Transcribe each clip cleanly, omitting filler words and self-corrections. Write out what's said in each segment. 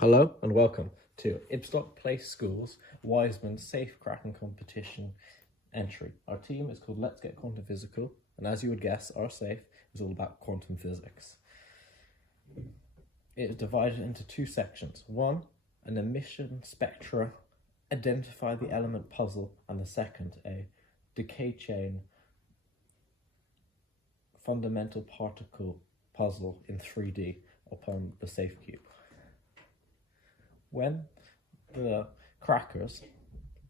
Hello and welcome to Ibstock Place School's Wiseman Safe Cracking Competition entry. Our team is called Let's Get Quantum Physical, and as you would guess, our safe is all about quantum physics. It is divided into two sections. One, an emission spectra, identify the element puzzle, and the second, a decay chain fundamental particle puzzle in 3D upon the safe cube. When the crackers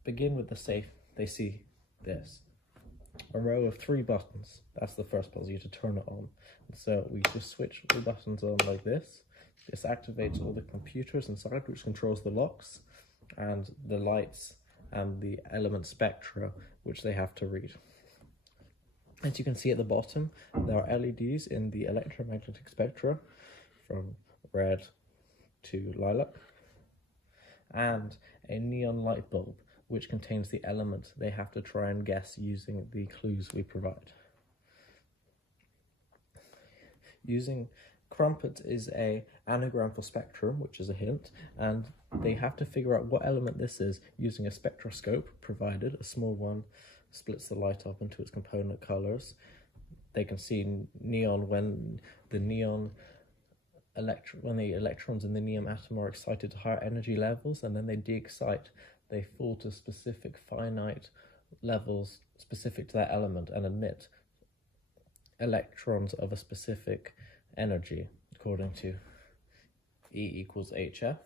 begin with the safe, they see this. A row of 3 buttons. That's the first puzzle, you have to turn it on. And so we just switch the buttons on like this. This activates all the computers inside, which controls the locks and the lights and the element spectra, which they have to read. As you can see at the bottom, there are LEDs in the electromagnetic spectra from red to lilac, and a neon light bulb which contains the element they have to try and guess using the clues we provide. Using crumpet is a anagram for spectrum, which is a hint, and they have to figure out what element this is using a spectroscope provided. A small one splits the light up into its component colors. They can see neon when the electrons in the neon atom are excited to higher energy levels, and then they de-excite. They fall to specific finite levels specific to that element and emit electrons of a specific energy according to E equals HF,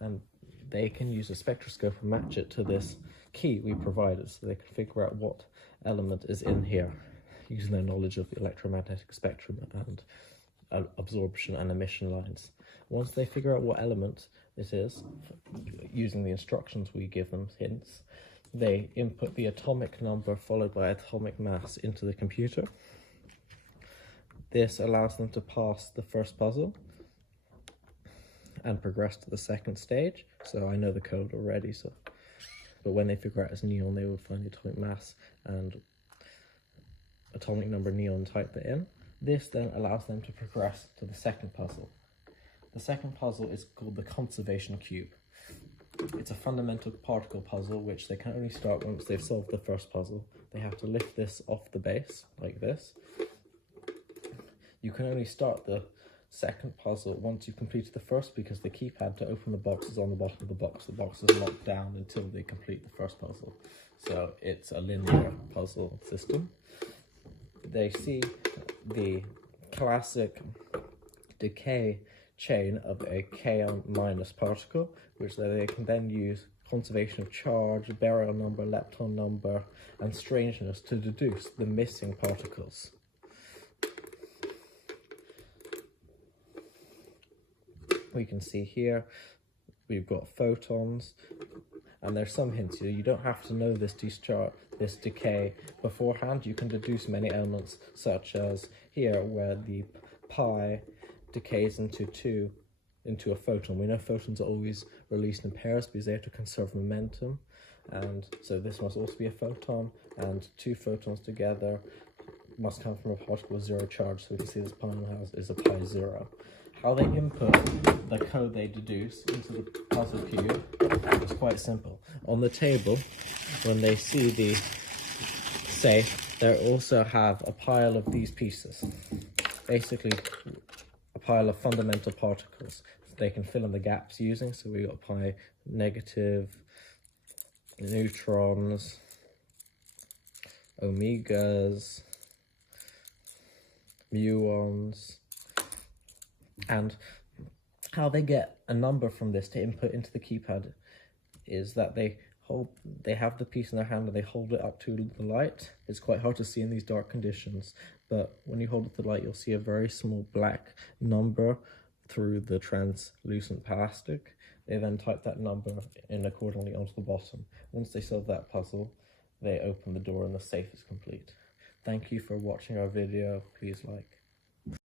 and they can use a spectroscope and match it to this key we provided so they can figure out what element is in here using their knowledge of the electromagnetic spectrum and absorption and emission lines. Once they figure out what element it is, using the instructions we give them, hints, they input the atomic number followed by atomic mass into the computer. This allows them to pass the first puzzle and progress to the second stage. So I know the code already, but when they figure out it's neon, they will find the atomic mass and atomic number neon, type that in. This then allows them to progress to the second puzzle. The second puzzle is called the conservation cube. It's a fundamental particle puzzle which they can only start once they've solved the first puzzle. They have to lift this off the base like this. You can only start the second puzzle once you've completed the first, because the keypad to open the box is on the bottom of the box. The box is locked down until they complete the first puzzle. So it's a linear puzzle system. They see the classic decay chain of a K minus particle, which they can then use conservation of charge, baryon number, lepton number, and strangeness to deduce the missing particles. We can see here we've got photons, and there's some hints here. You don't have to know this decay beforehand. You can deduce many elements, such as here where the pi decays into a photon. We know photons are always released in pairs because they have to conserve momentum, and so this must also be a photon, and 2 photons together must come from a particle with 0 charge. So we can see this pi is a pi 0. How they input the code they deduce into the puzzle cube is quite simple. On the table, when they see the safe, they also have a pile of these pieces. Basically, a pile of fundamental particles they can fill in the gaps using. So we got pi negative, neutrons, omegas, muons, and how they get a number from this to input into the keypad is that they have the piece in their hand and they hold it up to the light. It's quite hard to see in these dark conditions, but when you hold it to the light, you'll see a very small black number through the translucent plastic. They then type that number in accordingly onto the bottom. Once they solve that puzzle, they open the door and the safe is complete. Thank you for watching our video. Please like.